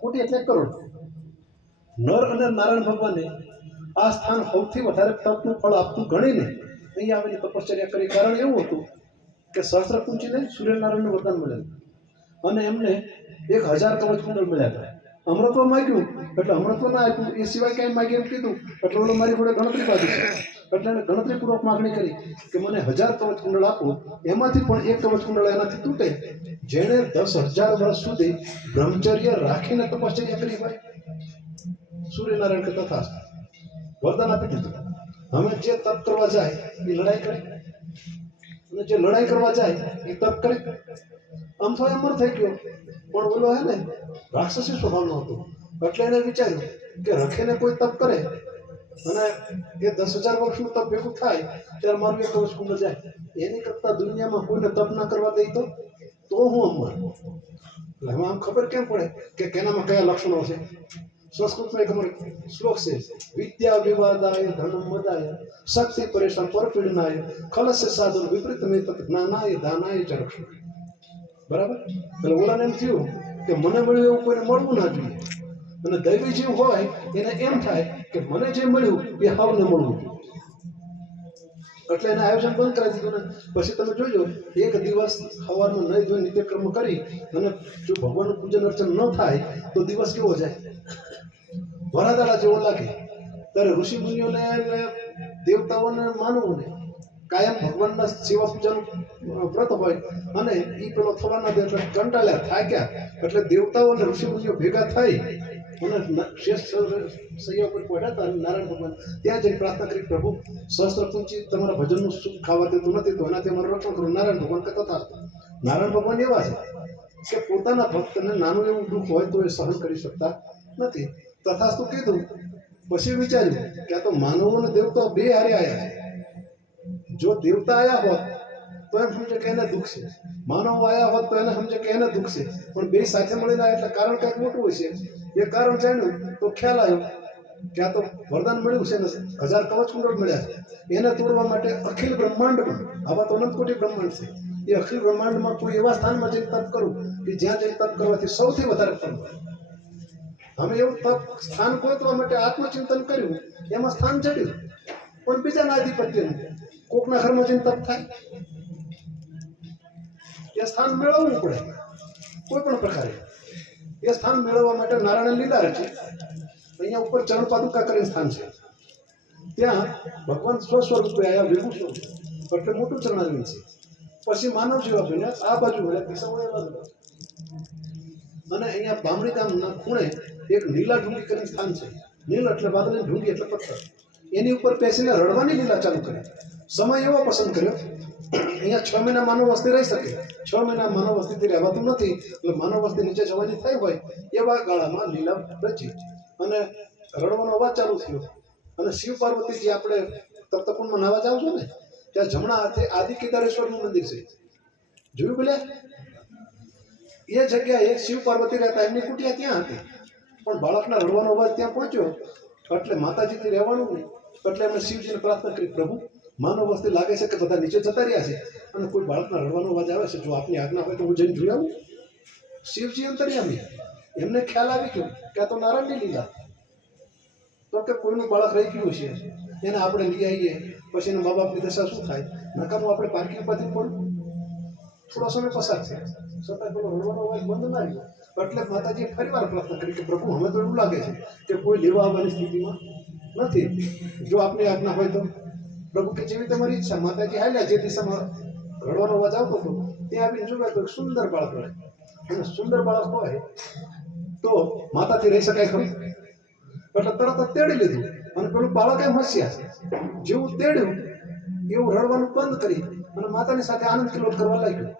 કોટી એટલે કરોડ. નર અને નારાયણ ભગવાને આ સ્થાન સૌથી વધારે તપનું ફળ આપતું ગણીને અહીંયા આવીને તપશ્ચર્યા કરી. કારણ એવું હતું કે સહસ્ત્રકુંચીને સૂર્યનારાયણનું વરદાન મળેલું અને એમને 1000 કવચ કુંડળ મળ્યા હતા. અમૃતત્વ માગ્યું એટલે અમૃતત્વ ના આપ્યું, એ સિવાય કાંઈ માગ્યું એમ કીધું એટલે ઓલો મારી જોડે ગણતરી પાડી છે. એટલે એને ગણતરીપૂર્વક માગણી કરી કે મને 1000 કવચ કુંડળ આપો. એમાંથી પણ એક કવચ કુંડળ એનાથી તૂટે જેણે 10,000 વર્ષ સુધી બ્રહ્મચર્ય રાખીને તપશ્ચર્યા કરી હોય. સૂર્યનારાયણ કે તથા વરદાન આપી દીધું. હવે જે તપ કરવા જાય એ લડાઈ કરે અને જે લડાઈ કરવા જાય એ તપ કરે. આમ તો અમર થઈ ગયો, પણ ઓલો હે ને રાક્ષસી સ્વભાવનો હતો. એટલે એને વિચાર્યું કે રખેને કોઈ તપ કરે અને એ 10,000 વર્ષનું તપ ભેગું થાય ત્યારે મારું એક કવચ કુંડળ જાય. એની કરતા દુનિયામાં કોઈને તપ ના કરવા દઈ તો હું અમર. એટલે હવે આમ ખબર કેમ પડે કે કેનામાં કયા લક્ષણો છે? સંસ્કૃતમાં એક અમારો શ્લોક છે, વિદ્યા વિવાદાય ધનમ મદાય શક્તિ પરેશાન પરપીડનાય ખલસ્ય સાધન વિપરીત મેં તત જ્ઞાનાય દાનાય ચ રક્ષણ. બરાબર? એટલે ઓલાને એમ થયું કે મને મળ્યું એવું કોઈને મળવું ના જોઈએ. અને દૈવી જીવ હોય એને એમ થાય કે મને જે મળ્યું એ હાવને મળવું જોઈએ. એટલે એને આયોજન બંધ કરાવી દીધું ને પછી તમે જોજો એક દિવસ સવારમાં નહીં ધોઈ નિત્યક્રમ કરી અને જો ભગવાનનું પૂજન અર્ચન ન થાય તો દિવસ કેવો જાય? વરાદાળા જેવો લાગે. ત્યારે ઋષિ મુનિઓને અને દેવતાઓને માનવોને કાયમ ભગવાનના સેવા પૂજાનું વ્રત હોય અને એ પેલો થવા ના દે એટલે કંટાળ્યા થાક્યા. એટલે દેવતાઓ અને ઋષિ મુનિઓ ભેગા થઈ અને શ્રેષ્ઠ સૈયા પર પહોંચ્યા હતા. નારાયણ ભગવાન ત્યાં જઈને પ્રાર્થના કરી, પ્રભુ સહસ્ત્રકુંચી તમારા ભજનનું સુખ ખાવા દેતું નથી તો એનાથી અમારું રક્ષણ કરો. નારાયણ ભગવાન કે તથા. નારાયણ ભગવાન એવા છે કે પોતાના ભક્તને નાનું એવું દુઃખ હોય તો એ સહન કરી શકતા નથી. તથાસ્તુ કીધું. પછી વિચાર્યું કે આ તો માનવો અને દેવતાઓ બે હારે આવ્યા છે. જો દેવતા આવ્યા હોત તો એમ સમજે કે એને દુઃખ છે, માનવ આવ્યા હોત તો એને સમજે કે એને દુઃખ છે. પણ બે સાથે મળીને આવ્યા એટલે કારણ કંઈક મોટું હોય છે. એ કારણ જાણ્યું તો ખ્યાલ આવ્યો કે આ તો વરદાન મળ્યું છે ને 1000 કવચ કુંડળ મળ્યા છે. એને તોડવા માટે અખિલ બ્રહ્માંડમાં, આવા તો અનંત કોટી બ્રહ્માંડ છે, એ અખિલ બ્રહ્માંડમાં કોઈ એવા સ્થાનમાં જઈને તપ કરું કે જ્યાં જઈને તપ કરવાથી સૌથી વધારે ફળ મળે. અમે એવું તપ સ્થાન ગોતવા માટે આત્મચિંતન કર્યું, એમાં સ્થાન ચડ્યું. પણ બીજાના આધિપત્યનું કોકના ઘરમાં જઈને તપ થાય એ સ્થાન મેળવવું પડે કોઈ પણ પ્રકારે. એ સ્થાન મેળવવા માટે નારાયણ લીલા રચી. અહીંયા ઉપર ચરણ પાદુકા કરીને સ્થાન છે. ત્યાં ભગવાન સ્વસ્વરૂપે આવ્યા, ભેગું સ્વરૂપ એટલે મોટું ચરણારવિંદ છે. પછી માનવ જેવા બન્યા આ બાજુ મળ્યા, દિશાઓ એ બાજુ. અને અહીંયા બામણી ગામના ખૂણે એક લીલા ઢૂંગી કરીને સ્થાન છે. નીલ એટલે વાદળ, ઢૂંગી એટલે પથ્થર. એની ઉપર બેસીને રડવાની લીલા ચાલુ કરી. સમય એવો પસંદ કર્યો અહીંયા 6 મહિના માનવ વસ્તી રહી શકે. 6 મહિના માનવ વસ્તીથી રહેવાતું નથી એટલે માનવ વસ્તી નીચે જવાની થઈ હોય એવા ગાળામાં લીલા રચી અને રડવાનો અવાજ ચાલુ થયો. અને શિવ પાર્વતીજી આપણે તપ્તકુંડમાં નાવા જાવ છો ને ત્યાં જમણા હાથે આદિ કેદારેશ્વરનું મંદિર છે. જોયું પેલા? એ જગ્યાએ શિવ પાર્વતી રહેતા, એમની કુટિયા ત્યાં હતી. પણ બાળકના રડવાનો અવાજ ત્યાં પહોંચ્યો એટલે માતાજીથી રહેવાનું નહીં. એટલે એમણે શિવજીને પ્રાર્થના કરી, પ્રભુ માનવ વસ્તી લાગે છે કે બધા નીચે જતા રહ્યા છે અને કોઈ બાળકના રડવાનો અવાજ આવે છે, જો આપની આજ્ઞા હોય તો હું જઈને જોઈ આવું. શિવજી અંતર્યામી, એમને ખ્યાલ આવી ગયો કે આ તો નારાયણની લીલા. તો કે કોઈનું બાળક રહી ગયું છે એને આપણે લઈ આવીએ, પછી એના મા બાપની દશા શું થાય? નકામું આપણે પાર્કિંગ પરથી પડવું. થોડો સમય પસાર છે છતાં પેલો રડવાનો અવાજ બંધ ના રહ્યો. એટલે માતાજીએ ફરી વાર પ્રાર્થના કરી કે પ્રભુ હવે તો એવું લાગે છે કે કોઈ લેવા આવવાની સ્થિતિમાં નથી, જો આપની આજ્ઞા હોય તો. પ્રભુ કે જેવી તમારી ઈચ્છા. માતાજી હાલ્યા જે દિશામાં રડવાનો અવાજ આવતો હતો ત્યાં આવીને જોયા તો સુંદર બાળક રહે. અને સુંદર બાળક હોય તો માતાથી રહી શકાય ખરું? એટલે તરત જ તેડી લીધું. અને પેલું બાળક એમ હોશિયાર, જેવું તેડ્યું એવું રડવાનું બંધ કરી અને માતાની સાથે આનંદ કિલોટ કરવા લાગ્યું.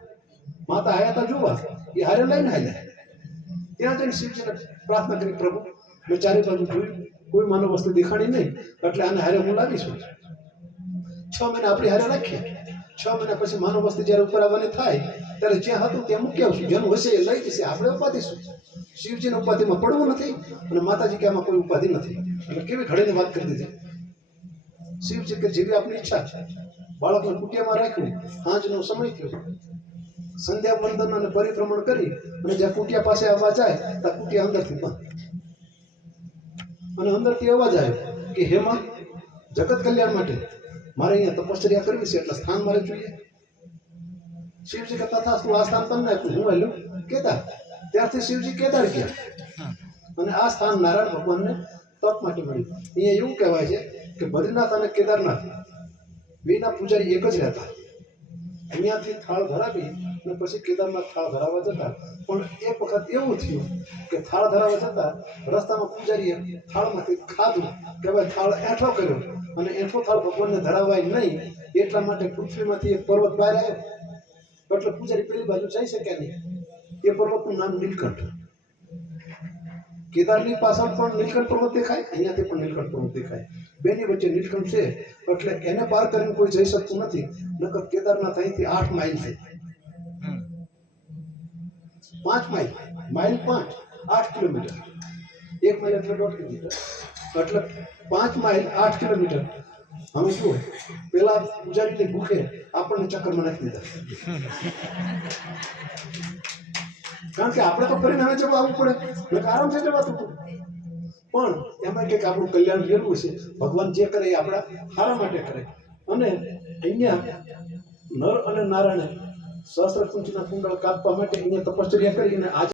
માતા આયા હતા જોવા, એ હારે લઈને હાલ્યા. ત્યાં જઈને શિવજીને પ્રાર્થના કરી, પ્રભુ મેં ચારે બાજુ જોયું, કોઈ માનવ વસ્તુ દેખાણી નહીં, એટલે આને હારે હું લાવીશું. 6 મહિના આપણી હારે રાખીએ. 6 મહિના પછી માનવ વસ્તી જ્યારે ઉપર આવવાની થાય ત્યારે જ્યાં હતું ત્યાં મૂકી આવશું. જેનું હશે એ લઈ જશે, આપણે ઉપાધિશું. શિવજીની ઉપાધિમાં પડવું નથી અને માતાજી કે આમાં કોઈ ઉપાધિ નથી. એટલે કેવી ઘડીને વાત કરી દીધી. શિવજી કે જેવી આપની ઈચ્છા છે. બાળકને કુટિયામાં રાખ્યું. સાંજનો સમય થયો. સંધ્યા વંદન અને પરિભ્રમણ કરી અને જ્યાં કુટિયા પાસે આવવા જાય ત્યાં કુટિયા અંદરથી બંધ અને અંદરથી અવાજ આવ્યો કે હેમાં જગત કલ્યાણ માટે મારે અહીંયા તપશ્ચર્યા કરવી છે એટલે સ્થાન મારે જોઈએ. શિવજી કે તથાસ્તુ આ સ્થાન તમને આપ્યું હું હેલું કેદાર. ત્યારથી શિવજી કેદાર ગયા અને આ સ્થાન નારાયણ ભગવાનને તપ માટે મળ્યું. અહીંયા એવું કહેવાય છે કે બદ્રીનાથ અને કેદારનાથ બેના પૂજારી એક જ રહેતા. અહીંયાથી થાળ ધરાવી અને પછી કેદારનાથ થાળ ધરાવવા જતા. પણ એક વખત એવું થયું કે થાળ ધરાવવા જતા રસ્તામાં પૂજારીએ થાળમાંથી ખાધું કે ભાઈ થાળ એઠો કર્યો અને એઠો થાળ ભગવાનને ધરાવાય નહીં એટલા માટે પૃથ્વીમાંથી એક પર્વત બહાર આવ્યો. એટલે પૂજારી પેલી બાજુ જઈ શક્યા નહીં. એ પર્વતનું નામ નીલકંઠ. કેદારની પાછળ પણ નીલકંઠ પર્વત દેખાય, અહીંયાથી પણ નીલકંઠ પર્વત દેખાય. બેની વચ્ચે નીલકંઠ છે એટલે એને પાર કરીને કોઈ જઈ શકતું નથી. નકર કેદારનાથ અહીંથી 8 માઇલ છે. 5 માઇલ, માઇલ 5, 8 કિલોમીટર. 1 માઇલ એટલે 1.5 કિલોમીટર, એટલે 5 માઇલ 8 કિલોમીટર. હવે જુઓ, પેલા પૂજારીની ભૂખે આપણને ચક્કરમાં નાખી દીધા. કારણ કે આપણે તો ફરીને હવે જવા આવવું પડે, એટલે આરામથી જવાતું હતું. પણ એમાં કંઈક આપણું કલ્યાણ મેળવું છે. ભગવાન જે કરે એ આપણા સારા માટે કરે. અને અહીંયા નર અને નારાયણે સહસ્ત્ર કુંચના કુંડળ કાપવા માટે અહીંયા તપશ્ચર્યા કરી અને આજે